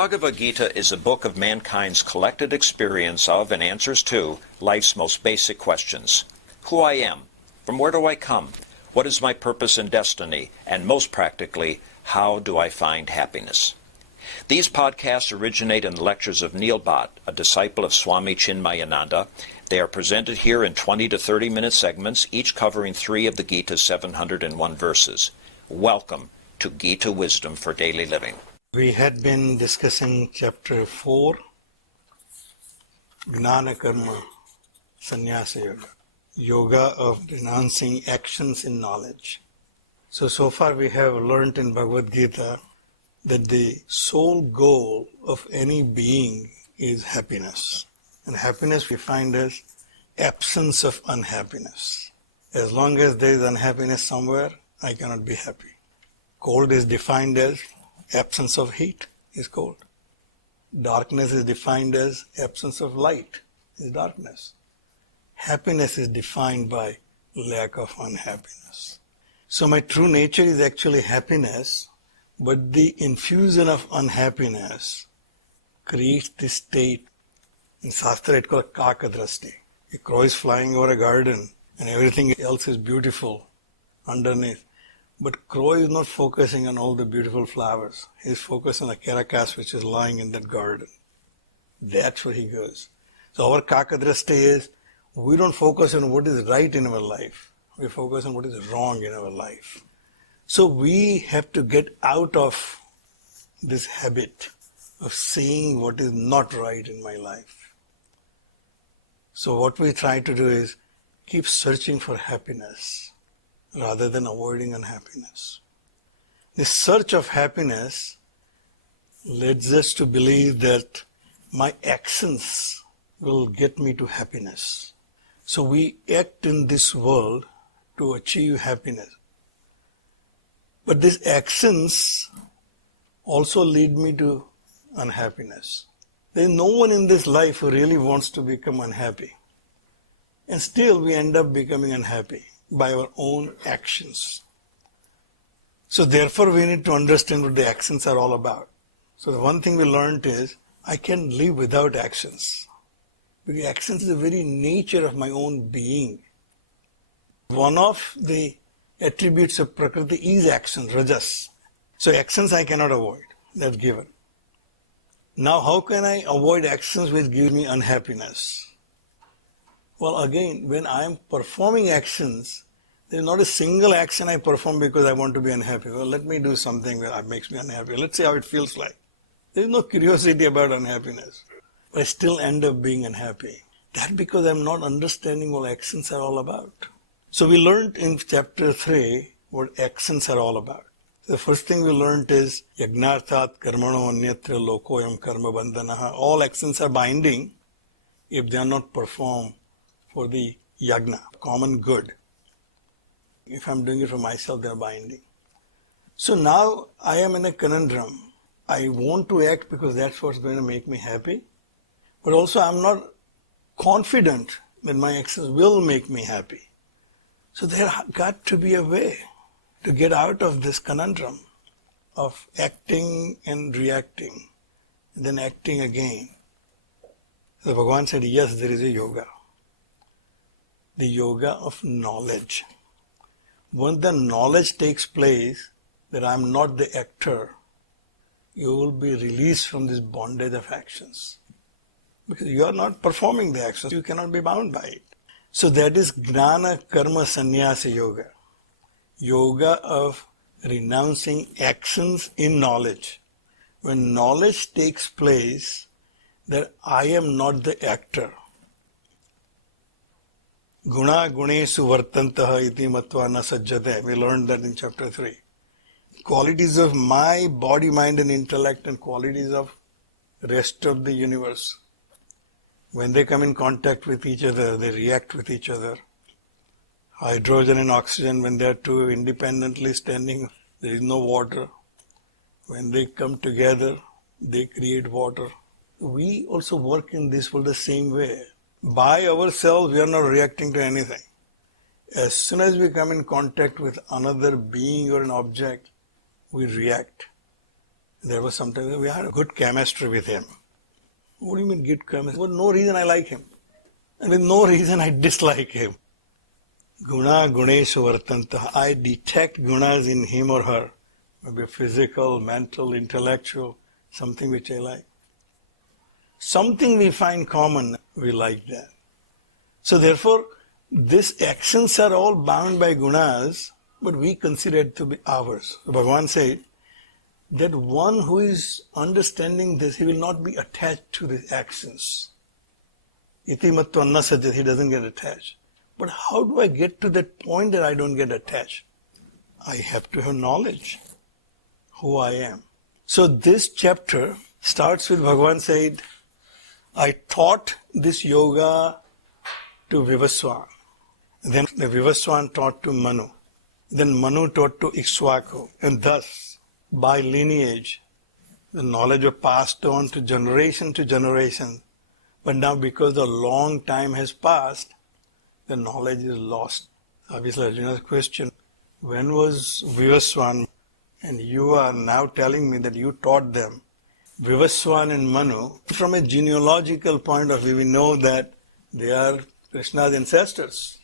Bhagavad Gita is a book of mankind's collected experience of and answers to life's most basic questions. Who I am, from where do I come, what is my purpose and destiny, and most practically, how do I find happiness? These podcasts originate in the lectures of Neil Bhatt, a disciple of Swami Chinmayananda. They are presented here in 20 to 30-minute segments, each covering 3 of the Gita's 701 verses. Welcome to Gita Wisdom for Daily Living. We had been discussing chapter 4, Gnana Karma Sannyasa Yoga, yoga of renouncing actions in knowledge. So far we have learnt in Bhagavad Gita that the sole goal of any being is happiness. And happiness we find as absence of unhappiness. As long as there is unhappiness somewhere, I cannot be happy. Cold is defined as absence of heat is cold. Darkness is defined as absence of light is darkness. Happiness is defined by lack of unhappiness. So my true nature is actually happiness, but the infusion of unhappiness creates this state. In Shastra it called Kakadrasti. A crow is flying over a garden and everything else is beautiful underneath. But crow is not focusing on all the beautiful flowers. He is focused on the carcass which is lying in that garden. That's where he goes. So our Kakadrasti is, we don't focus on what is right in our life. We focus on what is wrong in our life. So we have to get out of this habit of seeing what is not right in my life. So what we try to do is keep searching for happiness rather than avoiding unhappiness. The search of happiness leads us to believe that my actions will get me to happiness. So we act in this world to achieve happiness. But these actions also lead me to unhappiness. There is no one in this life who really wants to become unhappy. And still we end up becoming unhappy by our own actions. So therefore we need to understand what the actions are all about. So the one thing we learned is, I can live without actions. Because actions is the very nature of my own being. One of the attributes of Prakriti is action, Rajas. So actions I cannot avoid, that's given. Now how can I avoid actions which give me unhappiness? Well, again, when I am performing actions, there is not a single action I perform because I want to be unhappy. Well, let me do something that makes me unhappy. Let's see how it feels like. There is no curiosity about unhappiness. But I still end up being unhappy. That's because I'm not understanding what actions are all about. So we learned in chapter 3 what actions are all about. The first thing we learned is Yagnarthat karmano anyatra lokoyam karma bandhanaha. All actions are binding if they are not performed for the yagna, common good. If I'm doing it for myself, they're binding. So now I am in a conundrum. I want to act because that's what's going to make me happy. But also I'm not confident that my actions will make me happy. So there got to be a way to get out of this conundrum of acting and reacting, and then acting again. So Bhagavan said, yes, there is a yoga. The yoga of knowledge. When the knowledge takes place that I am not the actor, you will be released from this bondage of actions. Because you are not performing the actions, you cannot be bound by it. So that is Gnana Karma Sannyasa Yoga. Yoga of renouncing actions in knowledge. When knowledge takes place that I am not the actor. Guna gunesu vartantaha iti matva na sajjate. We learned that in chapter 3. Qualities of my body, mind and intellect and qualities of rest of the universe. When they come in contact with each other, they react with each other. Hydrogen and oxygen, when they are two independently standing, there is no water. When they come together, they create water. We also work in this world the same way. By ourselves, we are not reacting to anything. As soon as we come in contact with another being or an object, we react. There was sometimes we had a good chemistry with him. What do you mean good chemistry? For no reason I like him. And with no reason I dislike him. Guna guneshu vartanta. I detect gunas in him or her. Maybe physical, mental, intellectual, something which I like. Something we find common, we like that. So therefore, these actions are all bound by gunas, but we consider it to be ours. So Bhagavan said that one who is understanding this, he will not be attached to the actions. Iti mattu anna sajjat, he doesn't get attached. But how do I get to that point that I don't get attached? I have to have knowledge who I am. So this chapter starts with Bhagavan said, I taught this yoga to Vivaswan. Then the Vivaswan taught to Manu. Then Manu taught to Ikshvaku. And thus, by lineage, the knowledge was passed on to generation. But now because a long time has passed, the knowledge is lost. Obviously, Arjuna's question, when was Vivaswan? And you are now telling me that you taught them. Vivaswan and Manu, from a genealogical point of view, we know that they are Krishna's ancestors.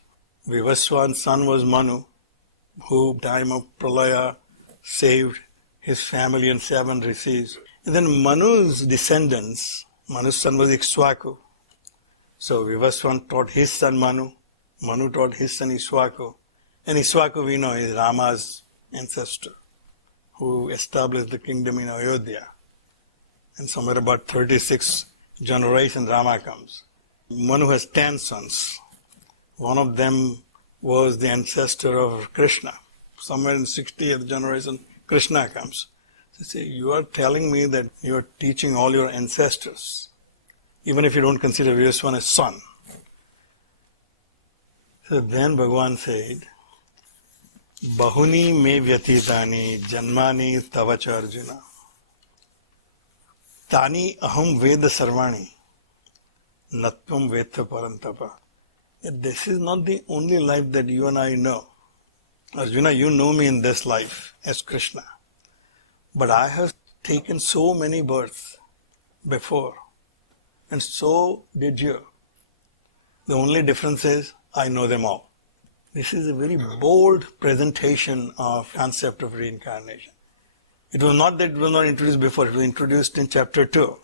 Vivaswan's son was Manu, who time of Pralaya saved his family and 7 rishis. And then Manu's descendants, Manu's son was Ikshvaku. So Vivaswan taught his son Manu, Manu taught his son Ikshvaku. And Ikshvaku we know is Rama's ancestor, who established the kingdom in Ayodhya. And somewhere about 36 generations Rama comes. Manu has 10 sons. One of them was the ancestor of Krishna. Somewhere in 60th generation, Krishna comes. So say, you are telling me that you are teaching all your ancestors, even if you don't consider Vivaswan as son. So then Bhagavan said, Bahuni me vyatitani janmani tavacha Arjuna. Tani aham veda sarvani. Natvam veda parantapa. This is not the only life that you and I know. Arjuna, you know me in this life as Krishna. But I have taken so many births before. And so did you. The only difference is I know them all. This is a very bold presentation of concept of reincarnation. It was not that it was not introduced before, it was introduced in chapter 2.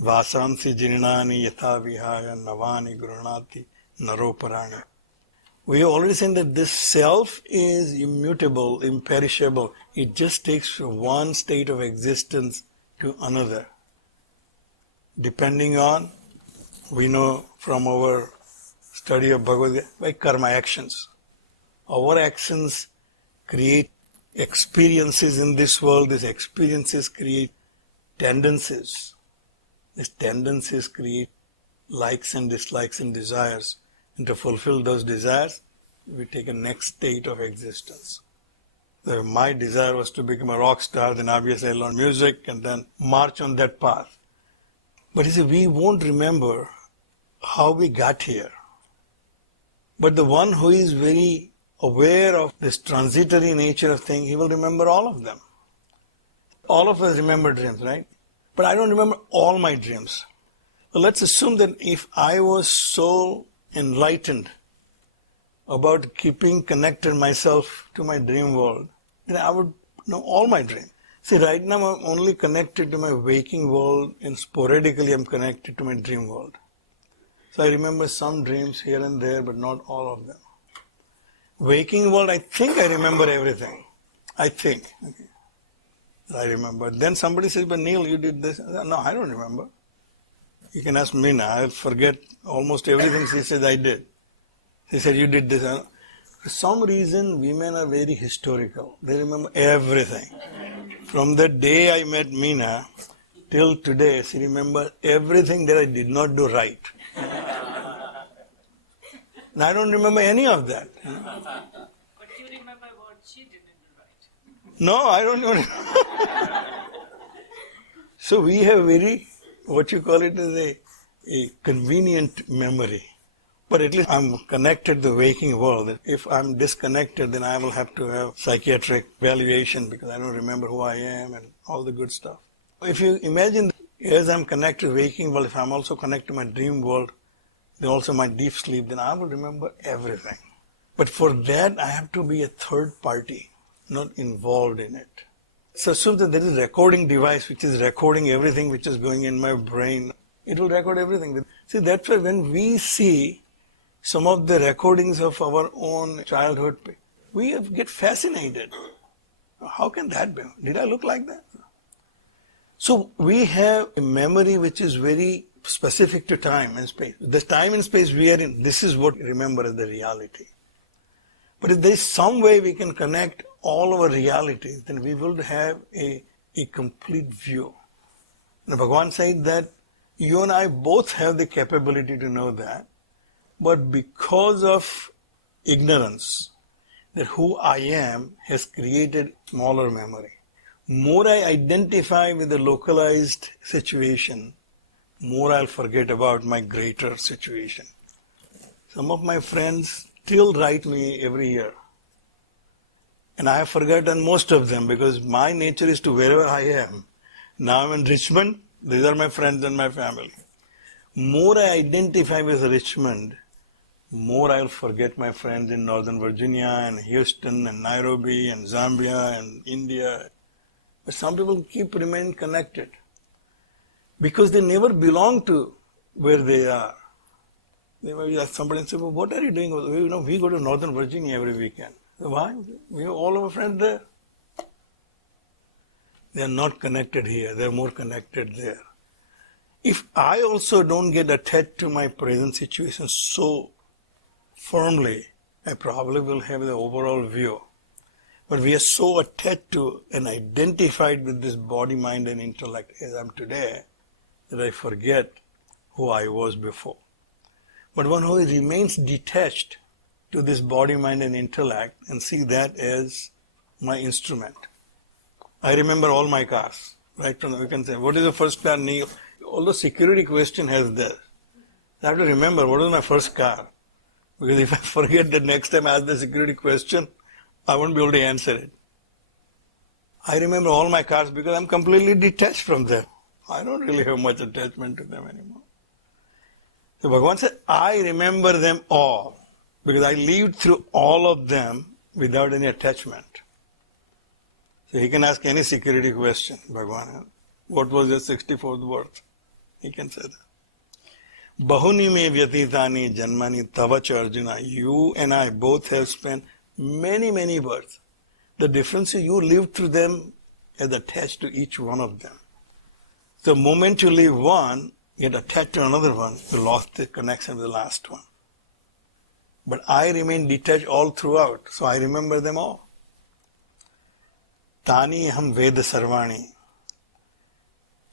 Vasansi jirinani yatha vihaya navani gurunati naroparani. We have already seen that this self is immutable, imperishable. It just takes from one state of existence to another. Depending on, we know from our study of Bhagavad Gita, by karma actions. Our actions create experiences in this world. These experiences create tendencies. These tendencies create likes and dislikes and desires. And to fulfill those desires, we take a next state of existence. So my desire was to become a rock star, then obviously I learned music and then march on that path. But you see, we won't remember how we got here. But the one who is very aware of this transitory nature of things, he will remember all of them. All of us remember dreams, right? But I don't remember all my dreams. So let's assume that if I was so enlightened about keeping connected myself to my dream world, then I would know all my dreams. See, right now I'm only connected to my waking world and sporadically I'm connected to my dream world. So I remember some dreams here and there, but not all of them. Waking world, I think I remember everything. I think. Okay. I remember. Then somebody says, but Neil, you did this. No, I don't remember. You can ask Meena. I'll forget almost everything she says I did. She said, you did this. For some reason, women are very historical. They remember everything. From the day I met Meena till today, she remembers everything that I did not do right. And I don't remember any of that. But you remember what she didn't do right. No, I don't know. So we have very, what you call it, as a convenient memory. But at least I'm connected to the waking world. If I'm disconnected, then I will have to have psychiatric evaluation because I don't remember who I am and all the good stuff. If you imagine, as I'm connected to waking world, if I'm also connected to my dream world, then also my deep sleep, then I will remember everything. But for that, I have to be a third party, not involved in it. So assume that there is a recording device which is recording everything which is going in my brain. It will record everything. See, that's why when we see some of the recordings of our own childhood, we get fascinated. How can that be? Did I look like that? So we have a memory which is very specific to time and space. The time and space we are in, this is what we remember as the reality. But if there is some way we can connect all our realities, then we will have a complete view. Now Bhagavan said that you and I both have the capability to know that, but because of ignorance, that who I am has created smaller memory. More I identify with the localized situation, more I'll forget about my greater situation. Some of my friends still write me every year. And I have forgotten most of them because my nature is to wherever I am. Now I'm in Richmond, these are my friends and my family. More I identify with Richmond, more I'll forget my friends in Northern Virginia and Houston and Nairobi and Zambia and India. But some people keep remaining connected because they never belong to where they are. They might ask somebody and say, well, what are you doing? We go to Northern Virginia every weekend. Why? We have all our friends there. They are not connected here. They are more connected there. If I also don't get attached to my present situation so firmly, I probably will have the overall view. But we are so attached to and identified with this body, mind and intellect as I am today that I forget who I was before. But one who remains detached to this body, mind and intellect and see that as my instrument. I remember all my cars. Right from we can say, what is the first car? All the security question has that. I have to remember what was my first car. Because if I forget that next time I ask the security question, I won't be able to answer it. I remember all my cars because I'm completely detached from them. I don't really have much attachment to them anymore. So Bhagavan said, I remember them all because I lived through all of them without any attachment. So he can ask any security question, Bhagavan. What was your 64th birth? He can say that. Bahuni me vyatitani janmani tavacha Arjuna. You and I both have spent many, many births. The difference is you lived through them as attached to each one of them. The moment you leave one, get attached to another one, you lost the connection with the last one. But I remain detached all throughout, so I remember them all. Tani ham veda sarvani.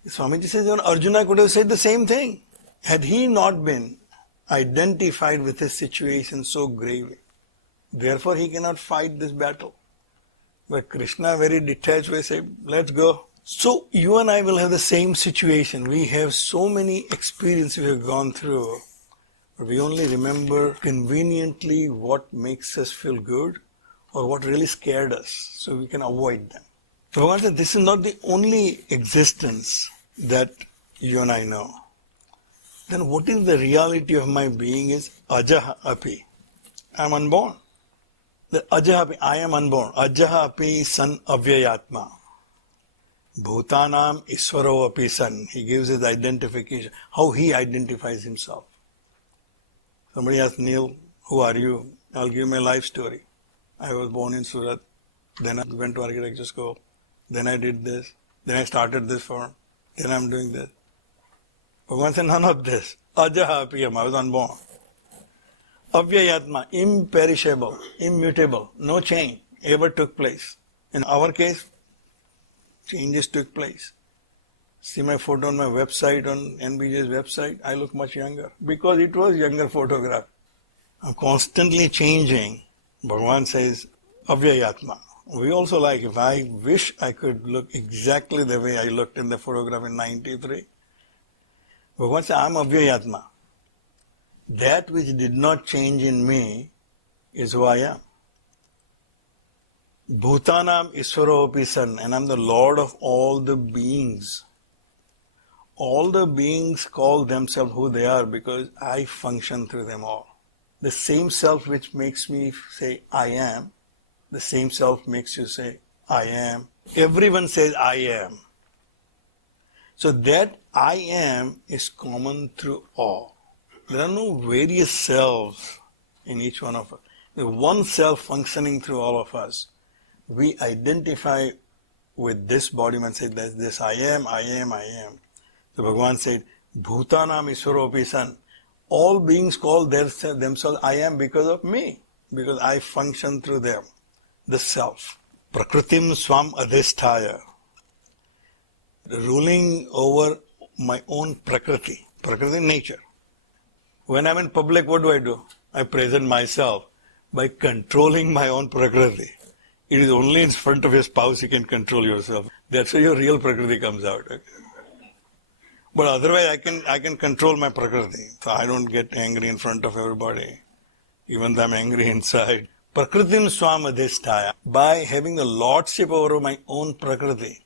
Swamiji says, Arjuna could have said the same thing. Had he not been identified with his situation so gravely, therefore he cannot fight this battle. But Krishna, very detached way, said, let's go. So you and I will have the same situation. We have so many experiences we have gone through, but we only remember conveniently what makes us feel good or what really scared us, so we can avoid them. So Bhagavan said, this is not the only existence that you and I know. Then what is the reality of my being is ajaha api. I am unborn. The ajaha api, I am unborn. Ajaha api san avyayatma. Bhutanam isvaro api san. He gives his identification, how he identifies himself. Somebody asked Neil, who are you? I'll give my life story. I was born in Surat. Then I went to architecture school. Then I did this. Then I started this firm. Then I'm doing this. Bhagavan said, none of this. Ajaha apiyam, I was unborn. Avyayatma, imperishable, immutable, no change ever took place. In our case, changes took place. See my photo on my website, on NBJ's website, I look much younger because it was younger photograph. I'm constantly changing. Bhagavan says, Avyayatma. We also like, if I wish I could look exactly the way I looked in the photograph in 93. Bhagavan says, I'm Avyayatma. That which did not change in me is who I am. Bhutanam Isvaro Api San, and I'm the Lord of all the beings. all the beings call themselves who they are because I function through them all. The same self which makes me say I am, the same self makes you say I am. Everyone says I am. So that I am is common through all. There are no various selves in each one of us. There's one self functioning through all of us. We identify with this body and say that this I am, I am, I am. So Bhagavan said, Bhutanam Iswaropi San. All beings call themselves I am because of me, because I function through them, the self. Prakritim Swam Adhisthaya. Ruling over my own Prakriti. Prakriti, nature. When I'm in public, what do? I present myself by controlling my own Prakriti. It is only in front of your spouse you can control yourself. That's why your real Prakriti comes out. Okay? But otherwise I can control my Prakriti. So I don't get angry in front of everybody, even though I'm angry inside. Prakritim Swam Adhisthaya. By having the lordship over my own Prakriti.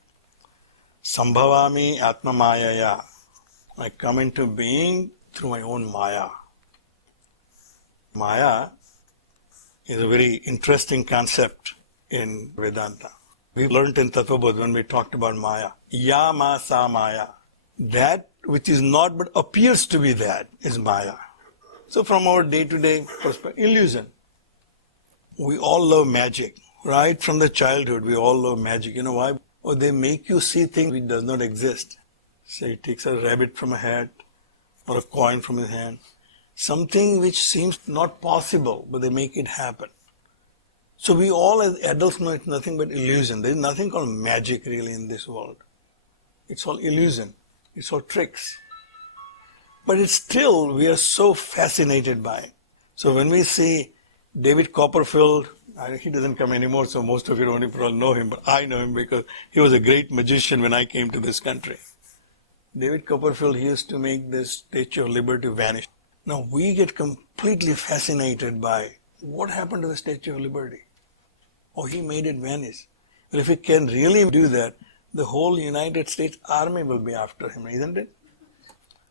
Sambhavami Atma Mayaya. I come into being through my own Maya. Maya is a very interesting concept in Vedanta. We learned in Tattva Bodh when we talked about Maya. Ya ma sa Maya. That which is not but appears to be that is Maya. So from our day-to-day perspective, illusion. We all love magic. Right from the childhood, we all love magic. You know why? Or they make you see things which does not exist. Say he takes a rabbit from a hat or a coin from his hand. Something which seems not possible, but they make it happen. So we all as adults know it's nothing but illusion. There is nothing called magic really in this world. It's all illusion. It's all tricks. But it's still, we are so fascinated by it. So when we see David Copperfield, he doesn't come anymore, so most of you don't probably know him, but I know him because he was a great magician when I came to this country. David Copperfield, he used to make this Statue of Liberty vanish. Now we get completely fascinated by what happened to the Statue of Liberty. Oh, he made it vanish. Well, if he can really do that, the whole United States Army will be after him, isn't it?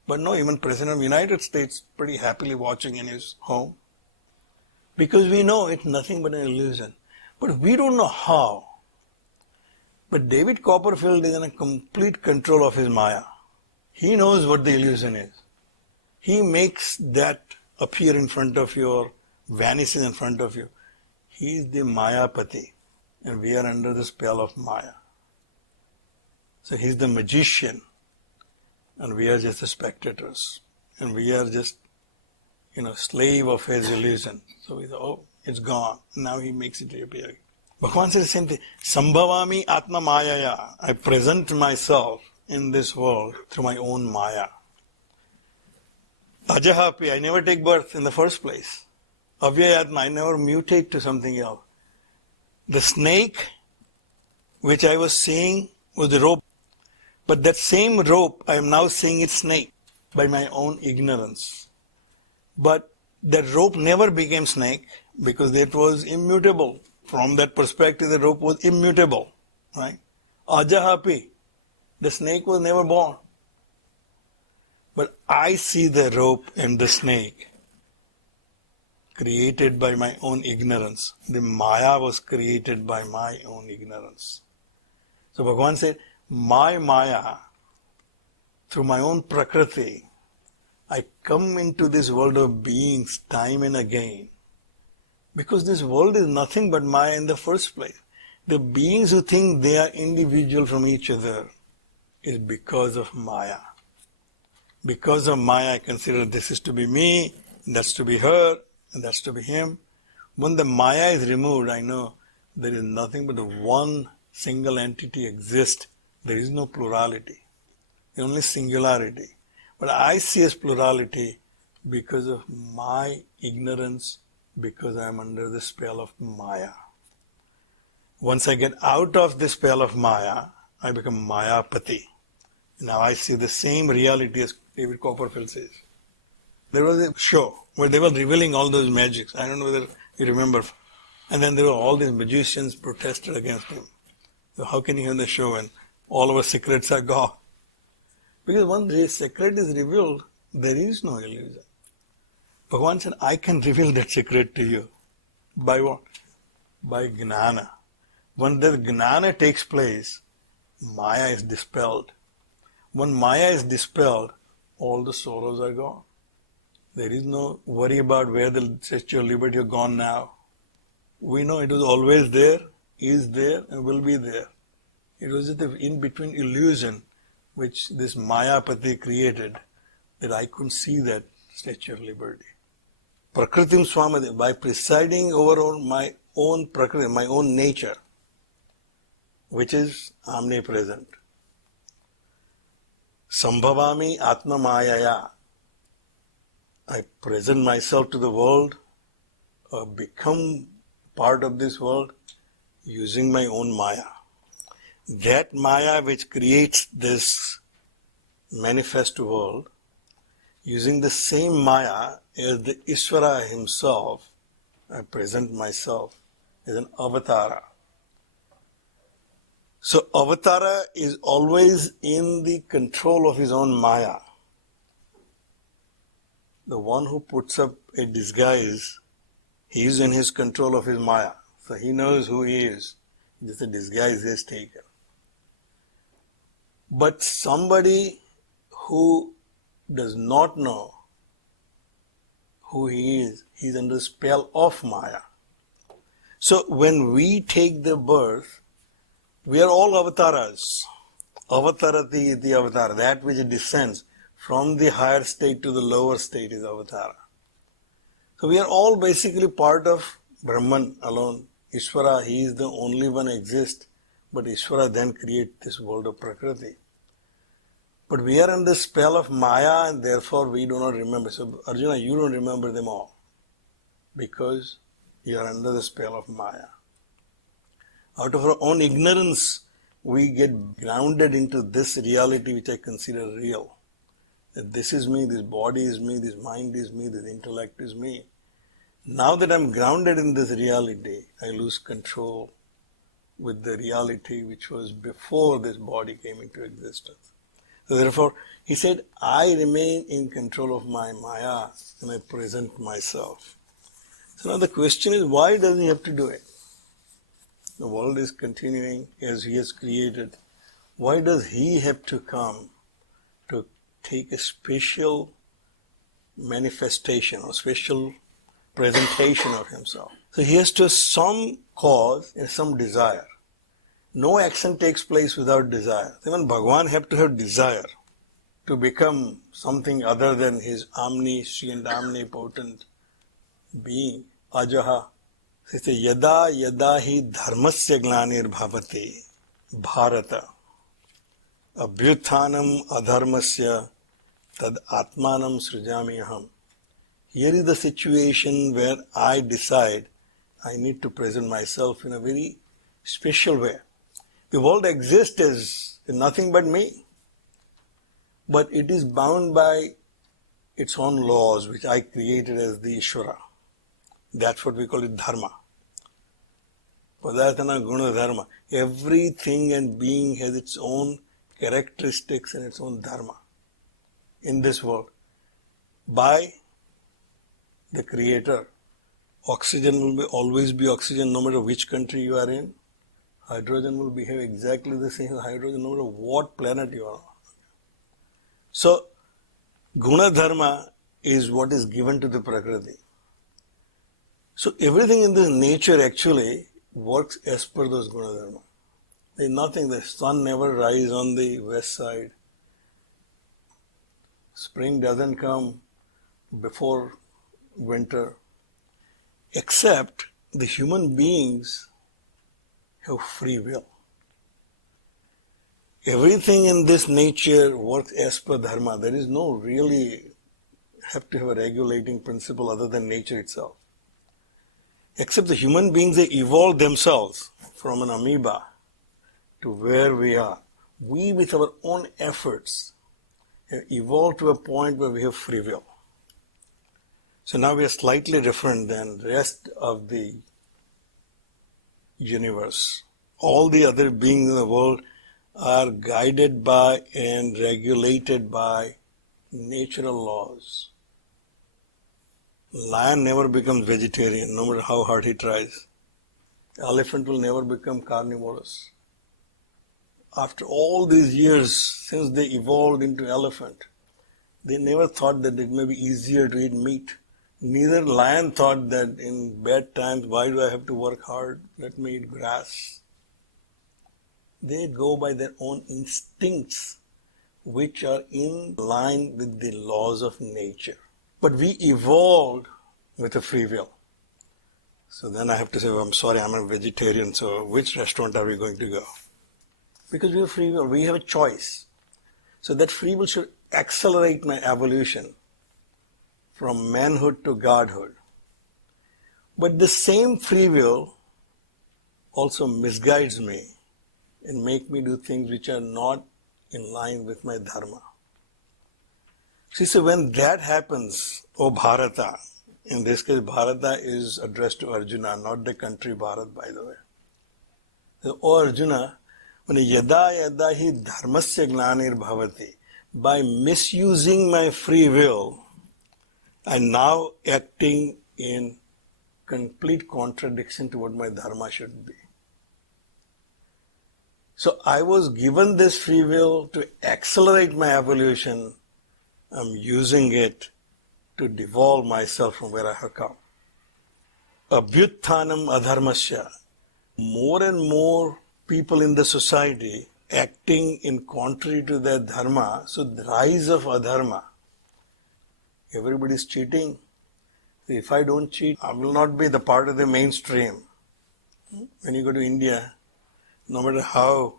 But no, even President of the United States pretty happily watching in his home. Because we know it's nothing but an illusion. But we don't know how. But David Copperfield is in a complete control of his Maya. He knows what the illusion is. He makes that appear in front of you or vanishes in front of you. He is the Mayapati. And we are under the spell of Maya. So he's the magician. And we are just the spectators. And we are just, slave of his illusion. So we thought, oh, it's gone. Now he makes it reappear. Bhagavan says the same thing. Sambhavami Atma Mayaya. I present myself in this world through my own Maya. Ajahapi, I never take birth in the first place. Avyayatma, I never mutate to something else. The snake which I was seeing was the rope. But that same rope, I am now seeing it snake by my own ignorance. But that rope never became snake because it was immutable. From that perspective, the rope was immutable. Right? Ajahapi, the snake was never born. But I see the rope and the snake created by my own ignorance. The Maya was created by my own ignorance. So Bhagavan said, my Maya, through my own Prakriti, I come into this world of beings time and again. Because this world is nothing but Maya in the first place. The beings who think they are individual from each other is because of Maya. Because of Maya, I consider this is to be me, that's to be her, and that's to be him. When the Maya is removed, I know there is nothing but the one single entity exists. There is no plurality. There is only singularity. But I see as plurality because of my ignorance, because I am under the spell of Maya. Once I get out of the spell of Maya, I become Mayapati. Now I see the same reality as David Copperfield says. There was a show where they were revealing all those magics. I don't know whether you remember. And then there were all these magicians protested against him. So how can you have the show when all our secrets are gone? Because once the secret is revealed, there is no illusion. Bhagavan said, I can reveal that secret to you. By what? By Gnana. When the Gnana takes place, Maya is dispelled. When Maya is dispelled, all the sorrows are gone. There is no worry about where the Statue of Liberty are gone now. We know it was always there, is there, and will be there. It was just the in-between illusion which this Mayapati created that I couldn't see that Statue of Liberty. Prakritim Swamade, by presiding over my own Prakriti, my own nature, which is omnipresent. Sambhavami Atma Mayaya, I present myself to the world, or become part of this world using my own Maya. That Maya which creates this manifest world, using the same Maya as the Ishvara himself, I present myself as an avatara. So avatara is always in the control of his own Maya. The one who puts up a disguise, he is in his control of his Maya. So he knows who he is. Just a disguise he has taken. But somebody who does not know who he is, he's under the spell of Maya. So when we take the birth, we are all avatars. Avatarati iti avatar, that which descends from the higher state to the lower state is avatara. So we are all basically part of Brahman alone. Ishvara, he is the only one exists, but Ishvara then creates this world of Prakriti. But we are under the spell of Maya and therefore we do not remember. So Arjuna, you don't remember them all because you are under the spell of Maya. Out of our own ignorance, we get grounded into this reality which I consider real. That this is me, this body is me, this mind is me, this intellect is me. Now that I'm grounded in this reality, I lose control with the reality which was before this body came into existence. So therefore, he said, I remain in control of my Maya and I present myself. So now the question is, why does he have to do it? The world is continuing as he has created. Why does he have to come to take a special manifestation or special presentation of himself? So he has to have some cause and some desire. No action takes place without desire. Even Bhagavan had to have desire to become something other than his omniscient, omnipotent being, Ajaha. He says, Yada yada hi dharmasya glanir bhavati bharata abhyuthanam adharmasya tad atmanam srijami aham. Here is the situation where I decide I need to present myself in a very special way. The world exists as nothing but me, but it is bound by its own laws which I created as the Ishvara. That's what we call it dharma. Padarthana guna dharma. Everything and being has its own characteristics and its own dharma in this world. By the Creator, oxygen will always be oxygen no matter which country you are in. Hydrogen will behave exactly the same as hydrogen no matter what planet you are on. So, guna dharma is what is given to the Prakriti. So everything in this nature actually works as per those guna dharma. There is nothing, the sun never rises on the west side. Spring doesn't come before winter. Except the human beings have free will. Everything in this nature works as per dharma. There is no really have to have a regulating principle other than nature itself. Except the human beings, they evolved themselves from an amoeba to where we are. We, with our own efforts, have evolved to a point where we have free will. So now we are slightly different than the rest of the universe. All the other beings in the world, are guided by and regulated by natural laws. Lion never becomes vegetarian, no matter how hard he tries. Elephant will never become carnivorous. After all these years since they evolved into elephant, they never thought that it may be easier to eat meat. Neither lion thought that in bad times, why do I have to work hard? Let me eat grass. They go by their own instincts, which are in line with the laws of nature. But we evolved with a free will. So then I have to say, I'm sorry, I'm a vegetarian, so which restaurant are we going to go? Because we have free will, we have a choice. So that free will should accelerate my evolution from manhood to godhood. But the same free will also misguides me and make me do things which are not in line with my dharma. See, so when that happens, O Bharata, in this case Bharata is addressed to Arjuna, not the country Bharat, by the way. So, O Arjuna, when yada yada hi dharmasya glanir bhavati, by misusing my free will, I'm now acting in complete contradiction to what my dharma should be. So I was given this free will to accelerate my evolution. I'm using it to devolve myself from where I have come. Abhyutthanam adharmasya. More and more people in the society acting in contrary to their dharma, so the rise of adharma. Everybody is cheating. If I don't cheat, I will not be the part of the mainstream. When you go to India, no matter how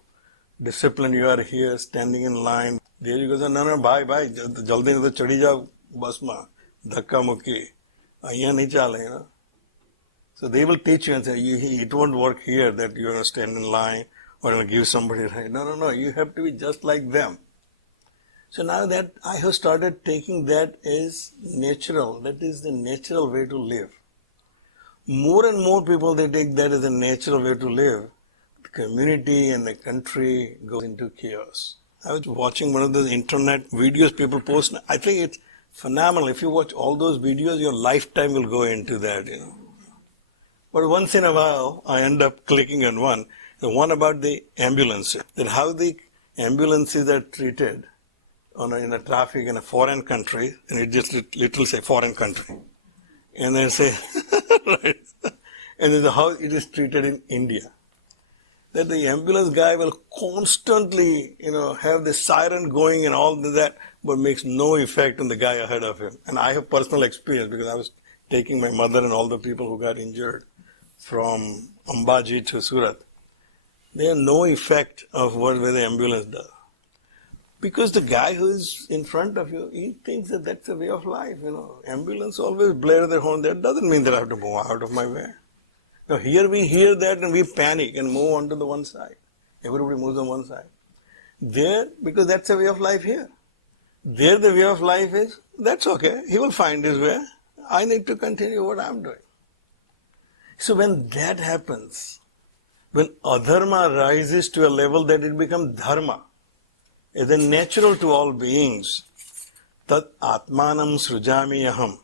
disciplined you are here, standing in line, there you go, no, bye, jaldi nahi to chadi jao bus ma, dhakka mukki, ahiya nahi chale, you know. So they will teach you and say, it won't work here that you're going to stand in line or going to give somebody a right. No, you have to be just like them. So now that I have started taking that as natural, that is the natural way to live. More and more people, they take that as a natural way to live. The community and the country goes into chaos. I was watching one of those internet videos people post. I think it's phenomenal. If you watch all those videos, your lifetime will go into that, you know. But once in a while, I end up clicking on one. The one about the ambulances. That how the ambulances are treated in a traffic in a foreign country, and it just literally say foreign country. And then say, right. And then how it is treated in India. That the ambulance guy will constantly, have the siren going and all that, but makes no effect on the guy ahead of him. And I have personal experience because I was taking my mother and all the people who got injured from Ambaji to Surat. They have no effect of what the ambulance does. Because the guy who is in front of you, he thinks that that's a way of life, Ambulance always blare their horn. That doesn't mean that I have to move out of my way. Now here we hear that and we panic and move on to the one side. Everybody moves on one side. There, because that's a way of life here. There the way of life is, that's okay. He will find his way. I need to continue what I'm doing. So when that happens, when adharma rises to a level that it becomes dharma, is natural to all beings, tat atmanam srujami aham,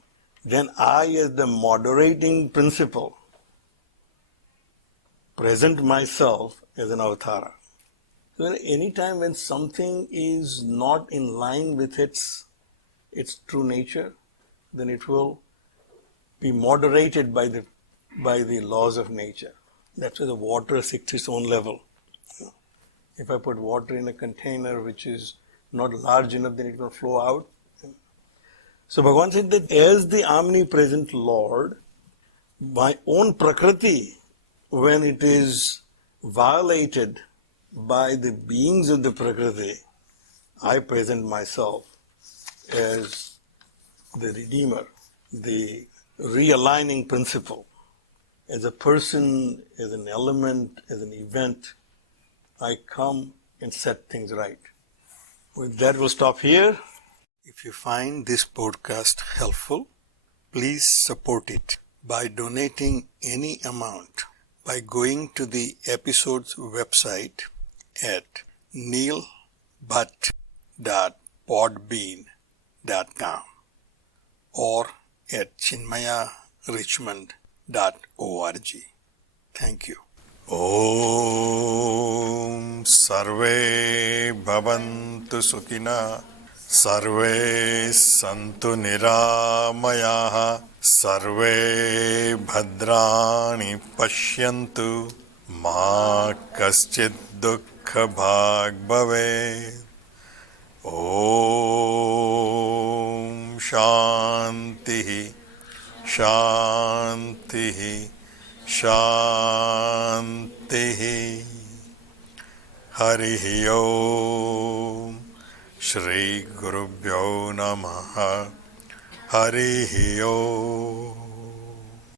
then I as the moderating principle present myself as an avatara. So any time when something is not in line with its true nature, then it will be moderated by the laws of nature. That's why the water seeks its own level. If I put water in a container which is not large enough, then it will flow out. So Bhagavan said that as the omnipresent Lord, my own prakriti, when it is violated by the beings of the prakriti, I present myself as the redeemer, the realigning principle. As a person, as an element, as an event, I come and set things right. With that, we'll stop here. If you find this podcast helpful, please support it by donating any amount by going to the episode's website at neilbhatt.podbean.com or at chinmayarichmond.org. Thank you. Om Sarve Bhavantu Sukhina Sarve Santu Niramayaha Sarve Bhadrani Pashyantu Ma Kaschid Dukkha Bhag Bhave. Om Shanti Shanti Shanti. Hari Om. Shri Gurubhyo Namaha. Hari Om.